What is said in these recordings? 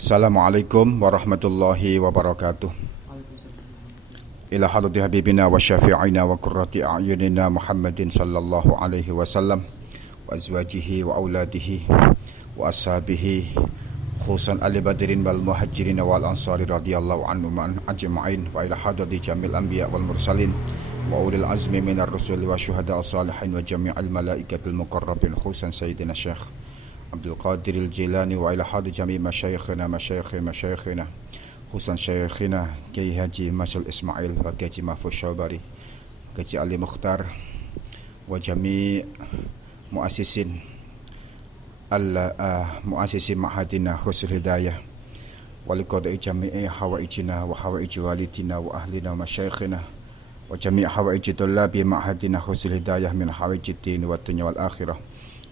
Assalamualaikum warahmatullahi wabarakatuh. Ila hadrati habibina wa syafi'ina wa qurrati a'yunina Muhammadin sallallahu alaihi wasallam wa azwajihi wa auladihi wa ashabihi khususan ali badrin wal muhajirin wal ansari radhiyallahu anhum ajma'in wa ila hadrati jamil anbiya wal mursalin wa ulil azmi minar rusuli wa syuhada as-salihin wa jami'al malaikatil muqarrabin khususan sayyidina Syekh Abdul Qadir Al-Jilani wa ila hadhi jami' masyayikhina khususan syayikhina Kiai Haji Masul Ismail wa Kiai Mahfuz Syabari, Kiai Ali Mukhtar wa jami' muassisin muassisin ma'hadina Husnul Hidayah wa liqada'i jami'i hawaijina wa hawaiji walidina wa ahlina wa masyayikhina wa jami' hawaiji tullabi ma'hadina Husnul Hidayah min hawaiji din wa dunya wal akhirah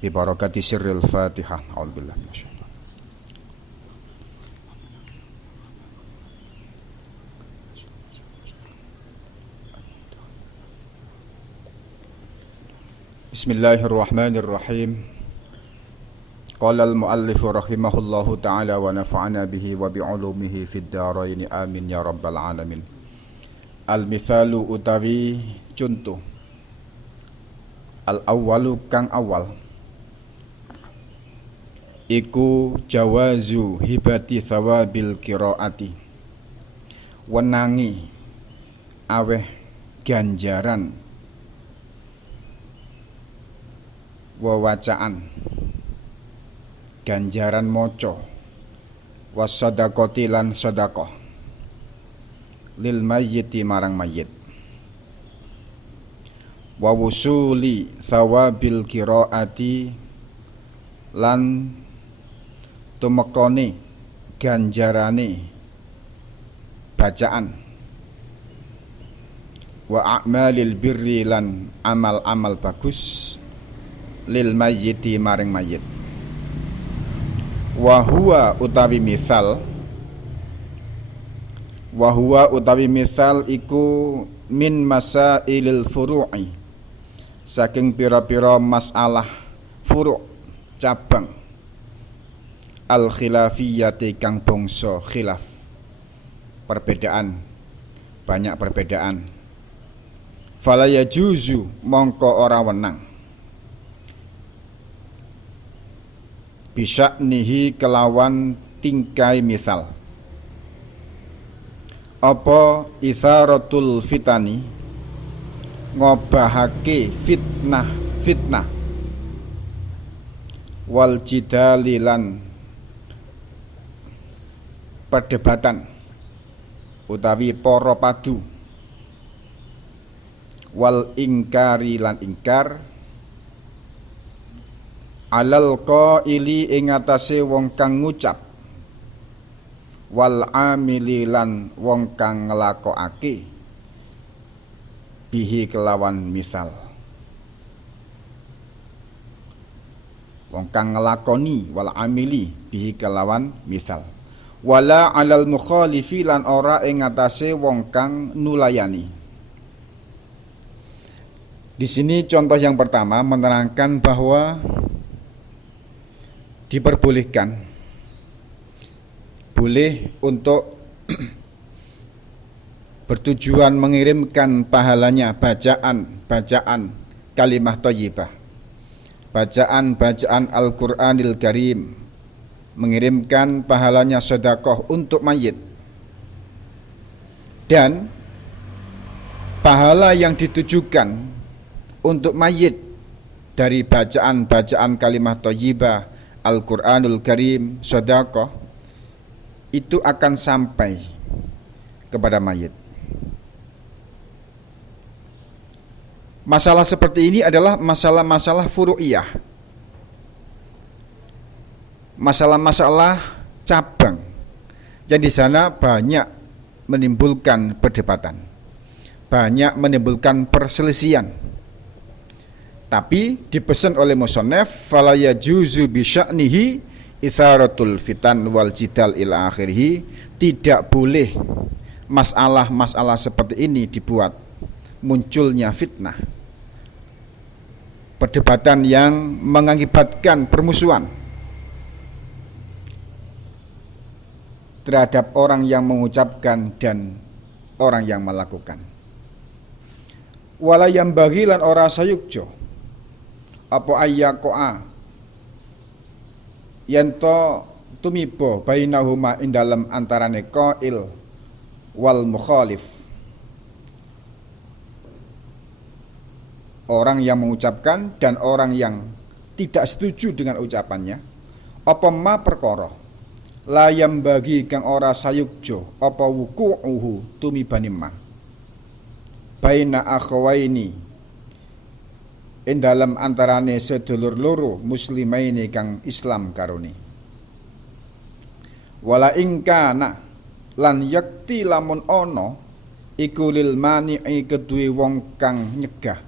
bi barakati sirril Fatihah. A'udzubillahi minasyaitonir. Bismillahirrahmanirrahim. Qala al-muallif rahimahullahu ta'ala wa nafa'ana bihi wa bi'ulumihi fid dharain amin ya rabbal alamin. Al-mithalu utawi contoh. Al-awwalu kang awal iku jawazu hibati thawabil qiraati, wenangi aweh ganjaran wewacaan ganjaran maca wasadaqati lan sedekah lil mayyiti marang mayit wa wusuli thawabil qiraati lan tumekone ganjarane bacaan wa a'malil birri lan amal-amal bagus lil mayyiti maring mayit. Wa huwa utawi misal iku min masailil furu'i, saking pira-pira masalah furu' cabang al khilafiyyati kang bangsa khilaf, perbedaan, banyak perbedaan. Fala yajuzu mongko ora wenang bisya'nihi kelawan tingkai misal apa isaratul fitani, ngobahake fitnah wal jidalilan perdebatan utawi para padu wal ingkari lan ingkar alal qaili ing atase wong kang ngucap wal amili lan wong kang nglakokake bihi kelawan misal, wong kang nglakoni wal amili bihi kelawan misal. Wala alal mukhalifi lan ora ing atase wong kang nulayani. Di sini contoh yang pertama menerangkan bahwa diperbolehkan, boleh untuk bertujuan mengirimkan pahalanya bacaan kalimah thayyibah, bacaan Al-Qur'anil Karim, mengirimkan pahalanya sedekah untuk mayit, dan pahala yang ditujukan untuk mayit dari bacaan kalimah thayyibah Al-Qur'anul Karim, sedekah, itu akan sampai kepada mayit. Masalah seperti ini adalah masalah-masalah furu'iyah, masalah-masalah cabang yang di sana banyak menimbulkan perdebatan. banyak menimbulkan perselisihan. Tapi dipesan oleh musannaf fala yajuzu bi sya'nihi itsaratul fitan wal jidal ila akhirih, tidak boleh masalah-masalah seperti ini dibuat munculnya fitnah, perdebatan yang mengakibatkan permusuhan terhadap orang yang mengucapkan dan orang yang melakukan. Wala yambaghi lan ora sayukjo apa ayyaqa yanto tumibo bainahuma ing dalem antarane qail wal mukhalif, orang yang mengucapkan dan orang yang tidak setuju dengan ucapannya, apa ma perkara la yambaghi kang ora sayukjo apa wuku'uhu tumibane ma baina akhawaini ing dalam antarane sedulur loro muslimaini kang Islam karone. Wala ingkana lan yakti lamun ana iku lil mani'i keduwe wong kang nyegah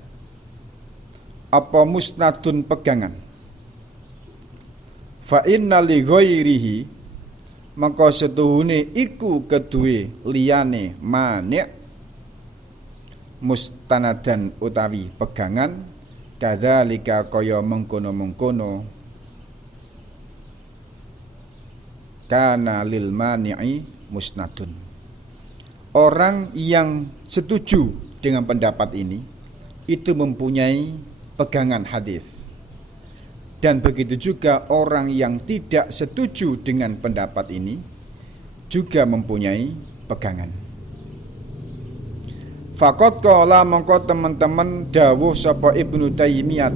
apa musnadun pegangan, fa inna li ghairihi maka setuhune iku keduwe liyane mani' mustanadan utawi pegangan, kadzalika kaya mengkono-mengkono kana lil mani'i musnadun. Orang yang setuju dengan pendapat ini itu mempunyai pegangan hadis, dan begitu juga orang yang tidak setuju dengan pendapat ini juga mempunyai pegangan. Faqad qala mongko teman-teman dawuh sapa Ibnu Taimiyah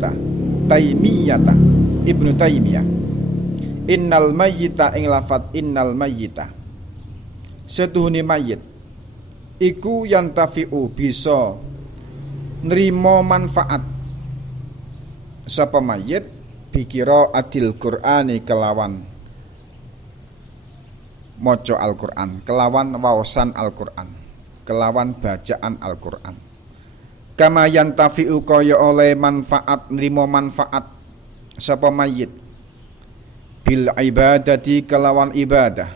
innal mayyita ing lafat innal mayyita setuhune mayit iku yantafi'u bisa nrimo manfaat sapa mayit bikira adil Qur'ani kelawan maca Al-Qur'an, kelawan waosan Al-Qur'an, kelawan bacaan Al-Qur'an. Kama yantafi'u kaya oleh manfaat nrimo manfaat sapa mayit bil ibadati kelawan ibadah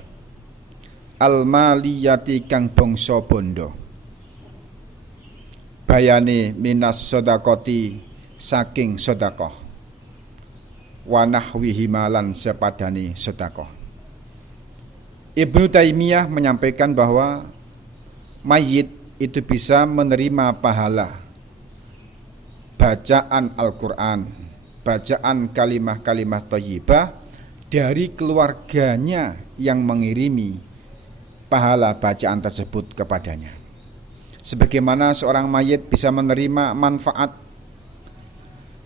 al maliyati kang bangsa bondo, bayane minas sedekati saking sedekah wa nahwihi malan sepadane sedekah. Ibnu Taimiyah menyampaikan bahwa mayit itu bisa menerima pahala bacaan Al-Qur'an, bacaan kalimah-kalimah thayyibah dari keluarganya yang mengirimi pahala bacaan tersebut kepadanya. Sebagaimana seorang mayit bisa menerima manfaat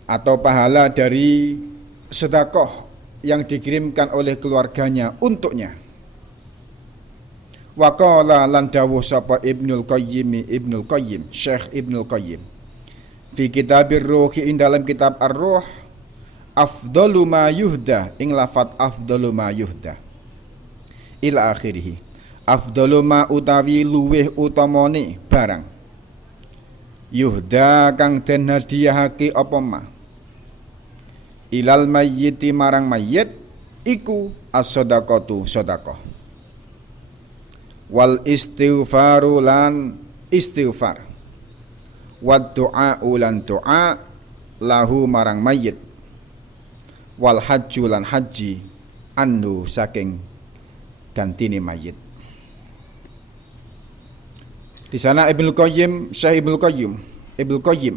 atau pahala dari sedekah yang dikirimkan oleh keluarganya untuknya. Wa qala lan dawuh sapa Ibnul Qayyim, Syekh Ibnul Qayyim fi kitabir ruh, ing dalam kitab Ar-Ruh, afdalu ma yuhda ing lafat afdalu ma yuhda ila akhirih, afdalu ma utawi luweh utamane barang yuhda kang den hadiyahake apa ma ilal mayyiti marang mayyit iku as-shadaqatu sedekah wal istighfaru lan istighfar wad du'a lan du'a lahu marang mayyit wal hajju lan haji anhu saking gantine mayit. Di sana Ibnu Qayyim, Syekh Ibnu Qayyim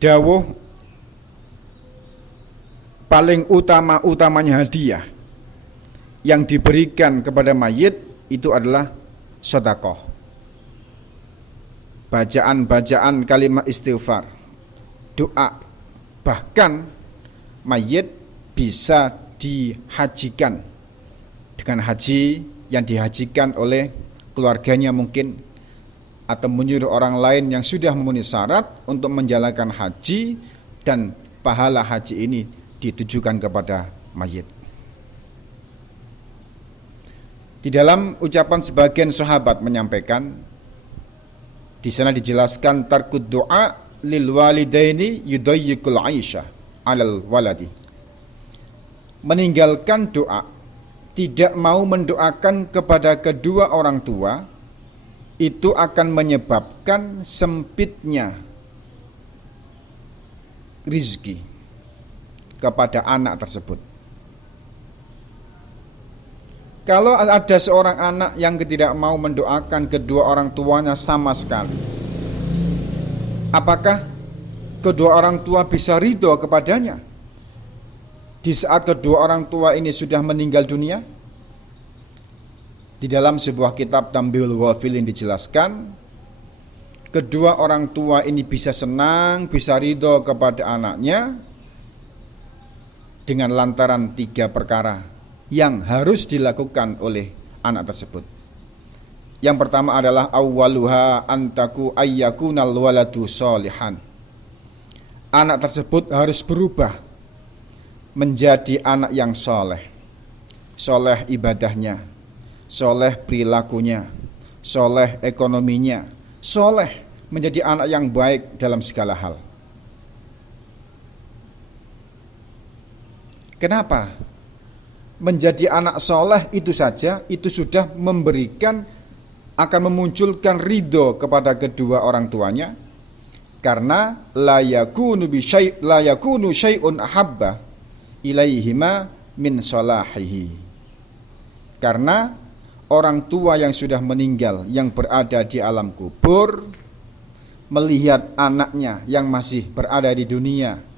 dawuh paling utamanya hadiah yang diberikan kepada mayit itu adalah sedekah, bacaan kalimat istighfar, doa. Bahkan mayit bisa dihajikan dengan haji yang dihajikan oleh keluarganya mungkin, atau menyuruh orang lain yang sudah memenuhi syarat untuk menjalankan haji, dan pahala haji ini ditujukan kepada mayit. Di dalam ucapan sebagian sahabat menyampaikan, Di sana dijelaskan tarkud doa lil walidaini yudayyikul aisha alal waladi. Meninggalkan doa, tidak mau mendoakan kepada kedua orang tua, itu akan menyebabkan sempitnya rizki kepada anak tersebut. Kalau ada seorang anak yang tidak mau mendoakan kedua orang tuanya sama sekali, apakah kedua orang tua bisa ridho kepadanya di saat kedua orang tua ini sudah meninggal dunia? Di dalam sebuah kitab Tambihul Ghafilin dijelaskan, kedua orang tua ini bisa senang, bisa ridho kepada anaknya dengan lantaran 3 perkara yang harus dilakukan oleh anak tersebut. Yang pertama adalah awwaluha antaku ayyakunal waladu sholihan. Anak tersebut harus berubah menjadi anak yang soleh. Soleh ibadahnya, soleh perilakunya, soleh ekonominya, soleh menjadi anak yang baik dalam segala hal. Kenapa? Menjadi anak soleh itu saja, itu sudah memberikan, akan memunculkan ridho kepada kedua orang tuanya. Karena la yakunu syai'un ahabba ilaihima min salahihi. Karena orang tua yang sudah meninggal, yang berada di alam kubur, melihat anaknya yang masih berada di dunia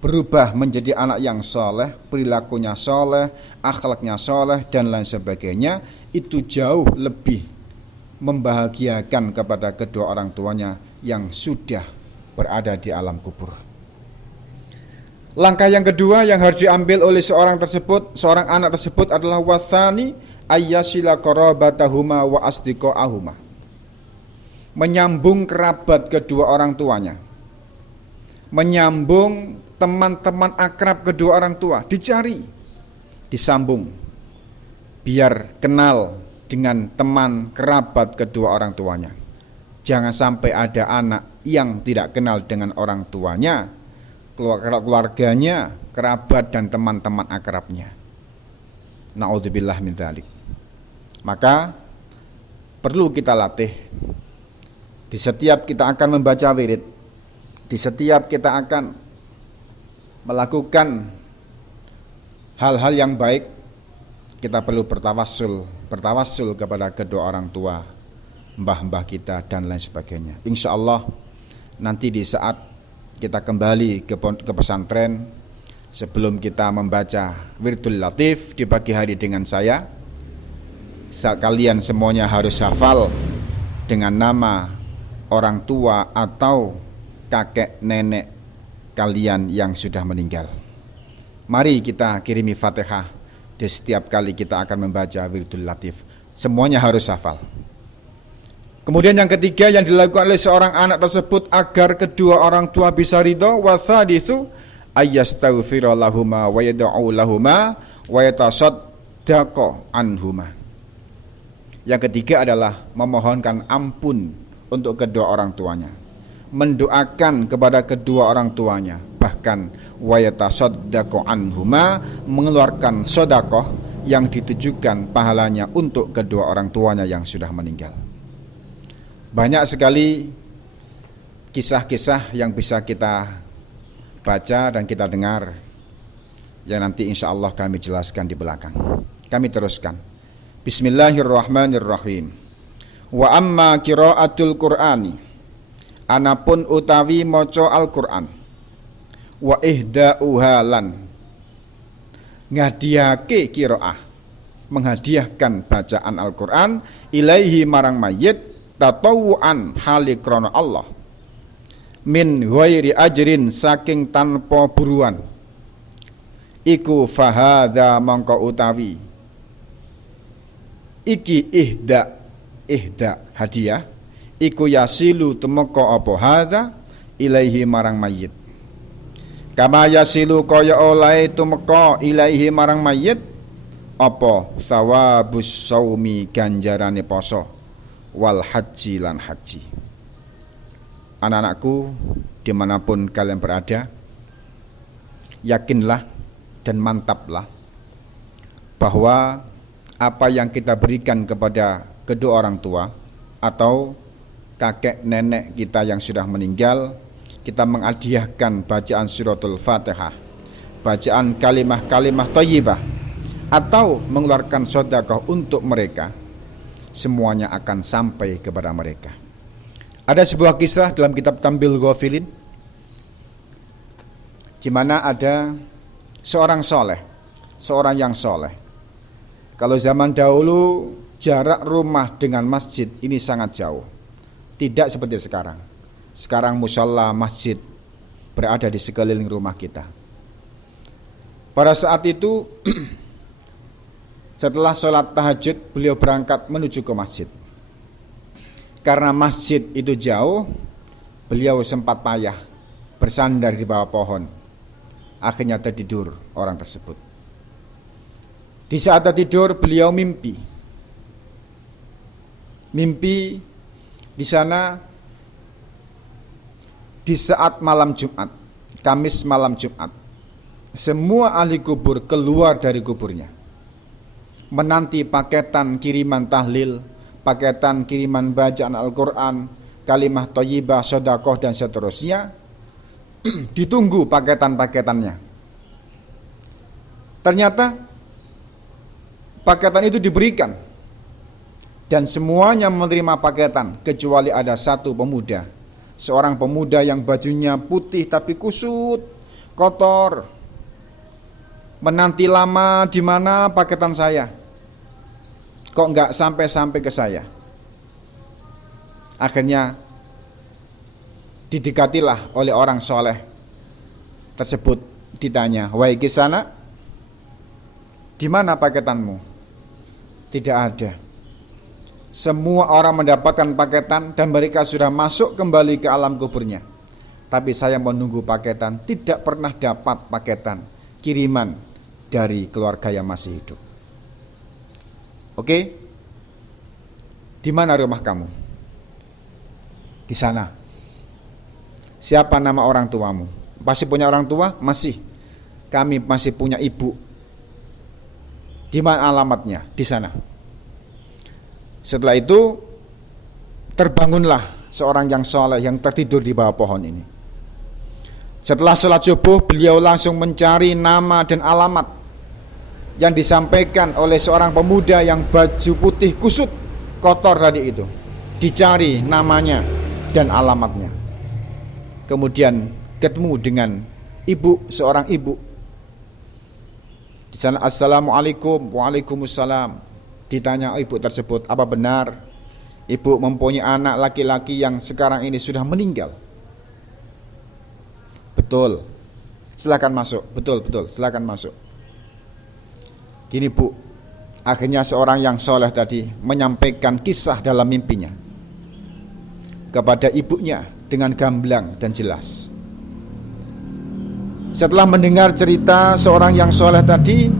berubah menjadi anak yang soleh, perilakunya soleh, akhlaknya soleh, dan lain sebagainya, itu jauh lebih membahagiakan kepada kedua orang tuanya yang sudah berada di alam kubur. Langkah yang kedua yang harus diambil oleh seorang anak tersebut adalah wasani ayyasila qarabatahuma wa asdiqahuma. Menyambung kerabat kedua orang tuanya. Menyambung teman-teman akrab kedua orang tua, dicari, disambung, biar kenal dengan teman kerabat kedua orang tuanya. Jangan sampai ada anak yang tidak kenal dengan orang tuanya, keluarganya, kerabat dan teman-teman akrabnya. Na'udzubillah min dzalik. Maka perlu kita latih. Di setiap kita akan membaca wirid, di setiap kita akan melakukan hal-hal yang baik, kita perlu bertawassul kepada kedua orang tua, mbah-mbah kita dan lain sebagainya. Insya Allah nanti di saat kita kembali ke pesantren, sebelum kita membaca Wirdul Latif di pagi hari dengan saya, kalian semuanya harus hafal dengan nama orang tua atau kakek nenek kalian yang sudah meninggal. Mari kita kirimi Fatihah di setiap kali kita akan membaca Wirdul Latif. Semuanya harus hafal. Kemudian yang ketiga yang dilakukan oleh seorang anak tersebut agar kedua orang tua bisa ridho, wasaditsu ayyastaghfira lahuma wa yad'u lahuma wa yatasaddaqa anhuma. Yang ketiga adalah memohonkan ampun untuk kedua orang tuanya, mendoakan kepada kedua orang tuanya, bahkan wa yatasaddaqu anhuma, mengeluarkan sedekah yang ditujukan pahalanya untuk kedua orang tuanya yang sudah meninggal. Banyak sekali kisah-kisah yang bisa kita baca dan kita dengar, yang nanti insya Allah kami jelaskan di belakang. Kami teruskan. Bismillahirrahmanirrahim. Wa amma qiraatul Qur'ani, anapun utawi maca Al-Qur'an, wa ihda'uha lan ngadiyake qiraah, menghadiahkan bacaan Al-Qur'an ilaihi marang mayit tatawuan hali krana Allah, min ghairi ajrin saking tanpa buruan, iku fahadha mangka utawi iki ihda hadiah iku yasilu tumeka apa hadza ilaihi marang mayit, kama yasilu kaya oleh tumeka ilaihi marang mayit apa sawabus saumi ganjarane poso wal haji lan haji. anak-anakku dimanapun kalian berada, yakinlah dan mantaplah bahwa apa yang kita berikan kepada kedua orang tua atau kakek nenek kita yang sudah meninggal, kita menghadiahkan bacaan suratul Fatihah, bacaan kalimah-kalimah thayyibah, atau mengeluarkan sedekah untuk mereka, semuanya akan sampai kepada mereka. Ada sebuah kisah dalam kitab Tambil Ghafilin, di mana ada seorang soleh, seorang yang soleh. Kalau zaman dahulu jarak rumah dengan masjid ini sangat jauh, tidak seperti sekarang. Sekarang musholla masjid berada di sekeliling rumah kita. Pada saat itu setelah sholat tahajud beliau berangkat menuju ke masjid. Karena masjid itu jauh, beliau sempat payah bersandar di bawah pohon. Akhirnya tertidur orang tersebut. Di saat tertidur beliau mimpi di sana di saat malam Jumat, Kamis malam Jumat, semua ahli kubur keluar dari kuburnya, menanti paketan kiriman tahlil, paketan kiriman bacaan Al-Quran, kalimah thayyibah, sedekah dan seterusnya. Ditunggu paketan-paketannya. Ternyata paketan itu diberikan dan semuanya menerima paketan kecuali ada satu pemuda, seorang pemuda yang bajunya putih tapi kusut, kotor. Menanti lama, di mana paketan saya? Kok enggak sampai-sampai ke saya? Akhirnya didekatilah oleh orang soleh tersebut, ditanya, "Wahai kisana, di mana paketanmu?" Tidak ada. Semua orang mendapatkan paketan dan mereka sudah masuk kembali ke alam kuburnya. Tapi saya menunggu paketan, tidak pernah dapat paketan kiriman dari keluarga yang masih hidup. Oke? Di mana rumah kamu? Di sana. Siapa nama orang tuamu? Masih punya orang tua? Masih. Kami masih punya ibu. Di mana alamatnya? Di sana. Setelah itu terbangunlah seorang yang soleh yang tertidur di bawah pohon ini. Setelah sholat subuh beliau langsung mencari nama dan alamat yang disampaikan oleh seorang pemuda yang baju putih kusut kotor tadi itu. Dicari namanya dan alamatnya. Kemudian ketemu dengan ibu, seorang ibu. Di sana, "Assalamualaikum." "Waalaikumsalam." Ditanya ibu tersebut, "Apa benar ibu mempunyai anak laki-laki yang sekarang ini sudah meninggal?" "Betul." "Silakan masuk." "Betul, silakan masuk." Gini bu, akhirnya seorang yang soleh tadi menyampaikan kisah dalam mimpinya kepada ibunya dengan gamblang dan jelas. Setelah mendengar cerita seorang yang soleh tadi,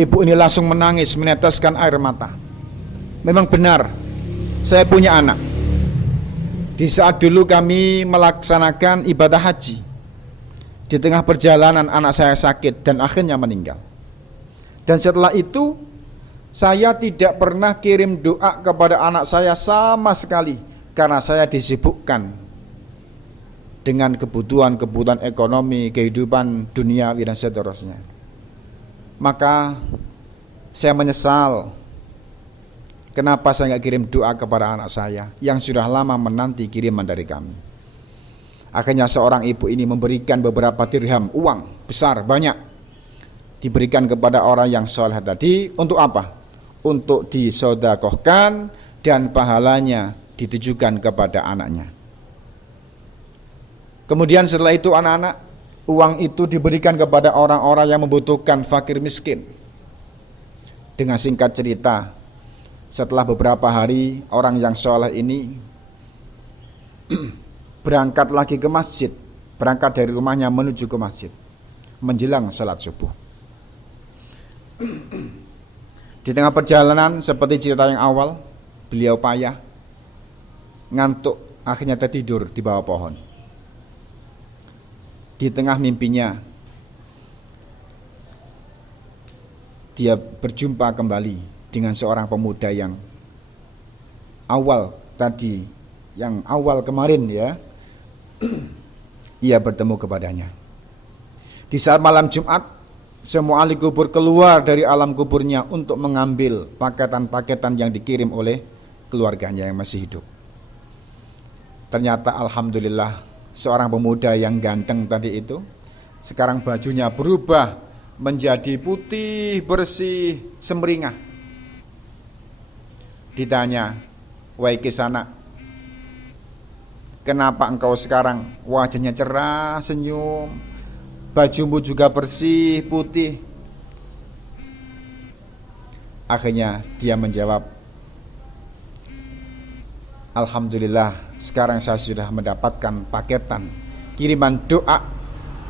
ibu ini langsung menangis, meneteskan air mata. Memang benar, saya punya anak. Di saat dulu kami melaksanakan ibadah haji, di tengah perjalanan anak saya sakit dan akhirnya meninggal. Dan setelah itu saya tidak pernah kirim doa kepada anak saya sama sekali, karena saya disibukkan dengan kebutuhan ekonomi, kehidupan duniawi dan seterusnya. Maka saya menyesal kenapa saya nggak kirim doa kepada anak saya yang sudah lama menanti kiriman dari kami. Akhirnya seorang ibu ini memberikan beberapa dirham, uang besar banyak, diberikan kepada orang yang soleh tadi. Untuk apa? Untuk disedekahkan dan pahalanya ditujukan kepada anaknya. Kemudian setelah itu anak-anak, uang itu diberikan kepada orang-orang yang membutuhkan, fakir miskin. Dengan singkat cerita, setelah beberapa hari orang yang soleh ini berangkat lagi ke masjid, berangkat dari rumahnya menuju ke masjid menjelang salat subuh. Di tengah perjalanan seperti cerita yang awal, beliau payah, ngantuk, akhirnya tertidur di bawah pohon. Di tengah mimpinya dia berjumpa kembali dengan seorang pemuda yang awal kemarin ya, ia bertemu kepadanya. Di saat malam Jumat, semua ahli kubur keluar dari alam kuburnya untuk mengambil paketan-paketan yang dikirim oleh keluarganya yang masih hidup. Ternyata alhamdulillah, seorang pemuda yang ganteng tadi itu sekarang bajunya berubah menjadi putih, bersih, semringah. Ditanya, "Wahai Kisanak, kenapa engkau sekarang wajahnya cerah, senyum, bajumu juga bersih, putih?" Akhirnya dia menjawab, "Alhamdulillah, sekarang saya sudah mendapatkan paketan, kiriman doa,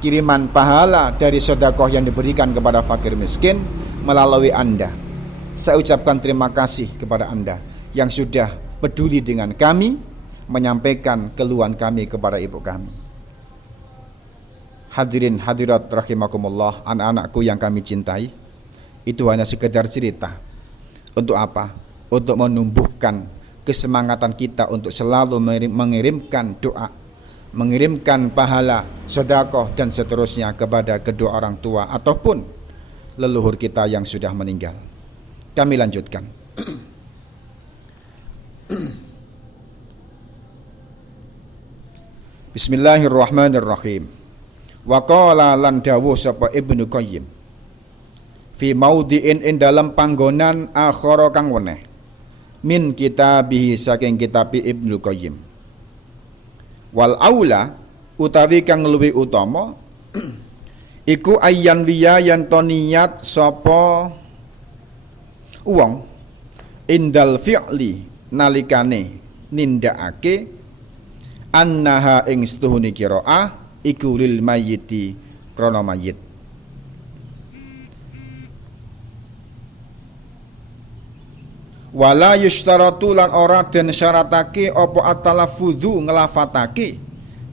kiriman pahala dari sedekah yang diberikan kepada fakir miskin melalui Anda. Saya ucapkan terima kasih kepada Anda yang sudah peduli dengan kami, menyampaikan keluhan kami kepada ibu kami." Hadirin hadirat rahimakumullah, anak-anakku yang kami cintai, itu hanya sekedar cerita. Untuk apa? Untuk menumbuhkan kesemangatan kita untuk selalu mengirimkan doa, mengirimkan pahala, sedekah dan seterusnya kepada kedua orang tua ataupun leluhur kita yang sudah meninggal. Kami lanjutkan. Bismillahirrahmanirrahim. Wa qala lan dawuh sapa Ibnu Qayyim fi maudhi'in in dalam panggonan akhara kang weneh min kitabihi saking kitab Ibnu Qayyim. Wal aula utawi kang luwih utama iku ayyan wiya yen to niat sapa wong indal fi'li nalikane nindakake annaha ing setuhune qiraah iku lil mayyiti krana mayit. Wala yushtaratu lan ora den syaratake apa at-talaffudzu nglafatake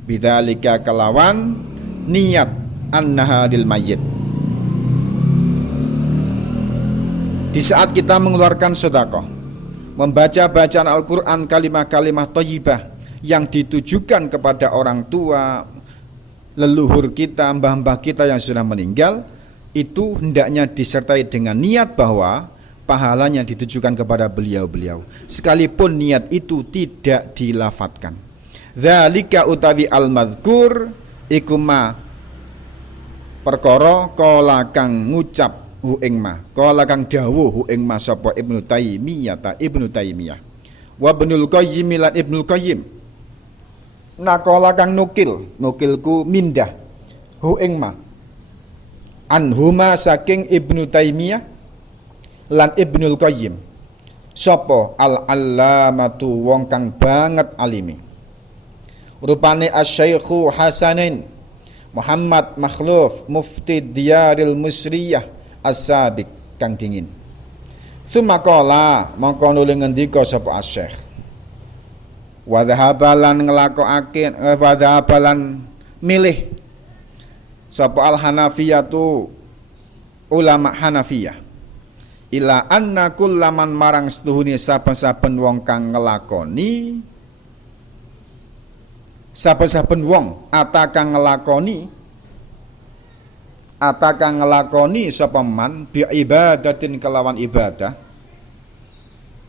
bidzalika kelawan niat annaha lil mayyit. Di saat kita mengeluarkan sedekah, membaca bacaan Al-Qur'an, kalimah-kalimah thayyibah yang ditujukan kepada orang tua, leluhur kita, mbah-mbah kita yang sudah meninggal, itu hendaknya disertai dengan niat bahwa pahalanya ditujukan kepada beliau-beliau, sekalipun niat itu tidak dilafatkan. Dzalika utawi al-madzkur iku ma perkara kala kang ngucap hu ing ma, kala kang dawuh hu ing ma sapa Ibnu Taimiyah wa Ibnul Qayyim lan Ibnul Qayyim. Nakola kang nukilku mindah hu ing ma anhuma saking Ibnu Taimiyah lan Ibnul Qayyim sapa al-allamatu wong kang banget alimi rupane asy-syaikhu Hasanin Muhammad Makhluf mufti Diyaril Musriyah as-sabiq kang dingin. Sumakola mongko nuli ngendika sapa asy-syaikh wa dhahabalan nglakokake wa dhahabalan milih sapa al-Hanafiyatu ulama Hanafiyah ila anna kullaman marang setuhune saben-saben wong kang ngelakoni saben-saben wong ata kang ngelakoni sapa man bi ibadatin kelawan ibadah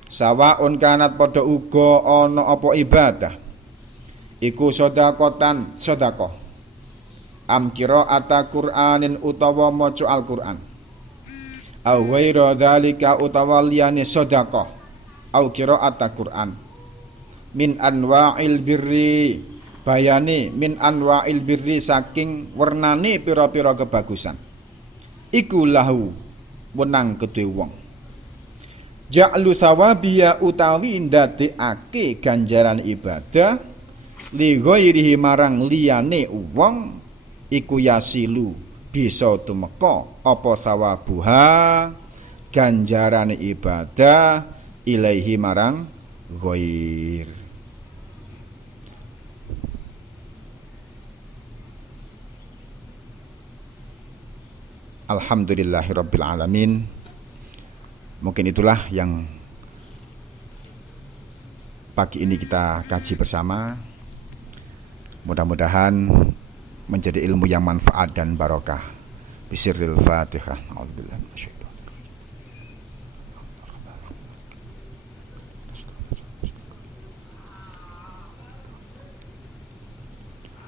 sawaun kanat padha uga ana apa ibadah iku sedekah am qira'ata Qur'anin utawa maca Al-Qur'an au ghaira dzalika utawa liyane sedekah au qira'ata Qur'an min anwa'il birri bayane min anwa'il birri saking wernane pira-pira kebagusan iku lahu wenang kedue wong ja'lu thawabiya utawi ndadekake ganjaran ibadah li ghairihi marang liyane wong iku yasilu bisa tumeka apa sawabuha ganjarane ibadah ilaihi marang ghair. Alhamdulillahirabbil alamin. Mungkin itulah yang pagi ini kita kaji bersama. Mudah-mudahan menjadi ilmu yang manfaat dan barokah. Bisirril Fatihah. A'udzubillahi minasyaitonir.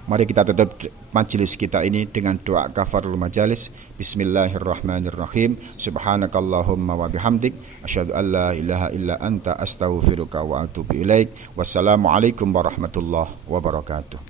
Mari kita tutup majelis kita ini dengan doa kafarul majalis. Bismillahirrahmanirrahim. Subhanakallahumma wa bihamdik asyhadu an la ilaha illa anta astaghfiruka wa atubu ilaik. Wassalamualaikum warahmatullahi wabarakatuh.